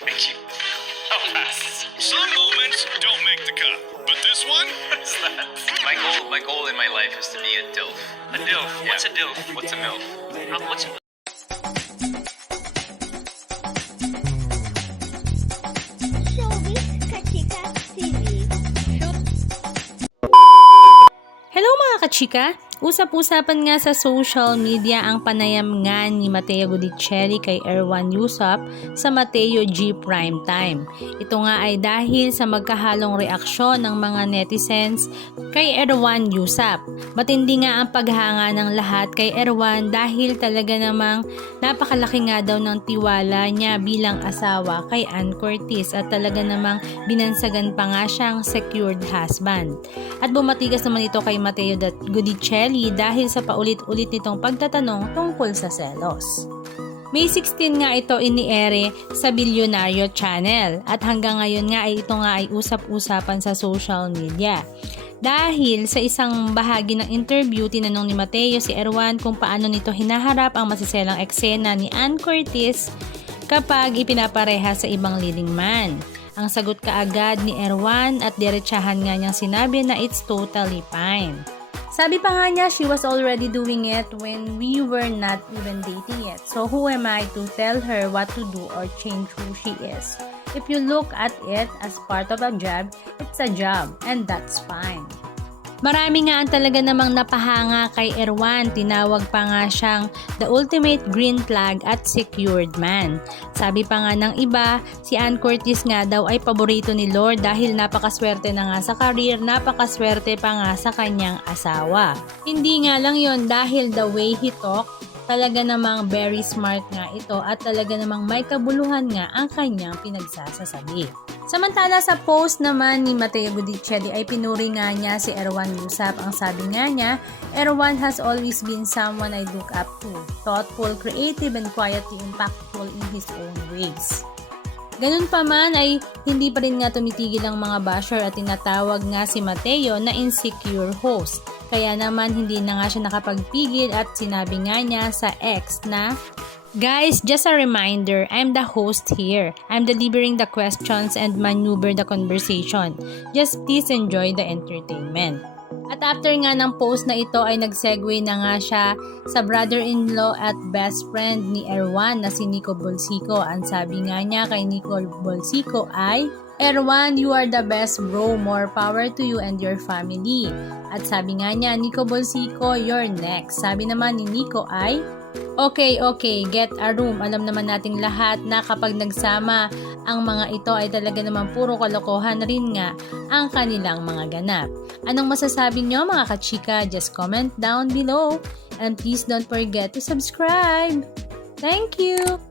Thank you. I'll pass. Some moments don't make the cut, but this one? What's that? My goal in my life is to be a DILF. A DILF. What's a DILF? What's a MILF? What's a... Showbiz Kachika TV. Hello mga kachika! Usap-usapan nga sa social media ang panayam nga ni Matteo Gudicelli kay Erwan Yusap sa Matteo G Primetime. Ito nga ay dahil sa magkahalong reaksyon ng mga netizens kay Erwan Yusap. Matindi nga ang paghanga ng lahat kay Erwan dahil talaga namang napakalaki nga daw ng tiwala niya bilang asawa kay Ann Curtis at talaga namang binansagan pa nga siyang secured husband. At bumatigas naman ito kay Matteo Gudicelli dahil sa paulit-ulit nitong pagtatanong tungkol sa selos. May 16 nga ito iniere sa Bilyonaryo Channel at hanggang ngayon nga ay ito nga ay usap-usapan sa social media. Dahil sa isang bahagi ng interview, tinanong ni Matteo si Erwan kung paano nito hinaharap ang masiselang eksena ni Ann Curtis kapag ipinapareha sa ibang leading man. Ang sagot kaagad ni Erwan at diretsahan nga niyang sinabi na it's totally fine. Sabi pa nga niya, she was already doing it when we were not even dating yet. So who am I to tell her what to do or change who she is? If you look at it as part of a job, it's a job and that's fine. Marami nga ang talaga namang napahanga kay Erwan. Tinawag pa nga siyang the ultimate green flag at secured man. Sabi pa nga ng iba, si Ann Curtis nga daw ay paborito ni Lord dahil napakaswerte na nga sa career, napakaswerte pa nga sa kanyang asawa. Hindi nga lang yon dahil the way he talk, talaga namang very smart nga ito at talaga namang may kabuluhan nga ang kanyang pinagsasasabi. Samantala sa post naman ni Matteo Gudicelli ay pinuri nga niya si Erwan Yusap. Ang sabi nga niya, Erwan has always been someone I look up to. Thoughtful, creative, and quietly impactful in his own ways. Ganun pa man ay hindi pa rin nga tumitigil ang mga basher at tinatawag nga si Matteo na insecure host. Kaya naman hindi na nga siya nakapagpigil at sinabi nga niya sa ex na, "Guys, just a reminder, I'm the host here. I'm delivering the questions and maneuver the conversation. Just please enjoy the entertainment." At after nga ng post na ito ay nagsegue na nga siya sa brother-in-law at best friend ni Erwan na si Nico Bolsico. Ang sabi nga niya kay Nico Bolsico ay, "Erwan, you are the best bro. More power to you and your family." At sabi nga niya, Nico Bolsico, you're next. Sabi naman ni Nico ay, Okay, get a room. Alam naman nating lahat na kapag nagsama ang mga ito ay talaga naman puro kalokohan rin nga ang kanilang mga ganap. Anong masasabi nyo mga kachika? Just comment down below. And please don't forget to subscribe. Thank you!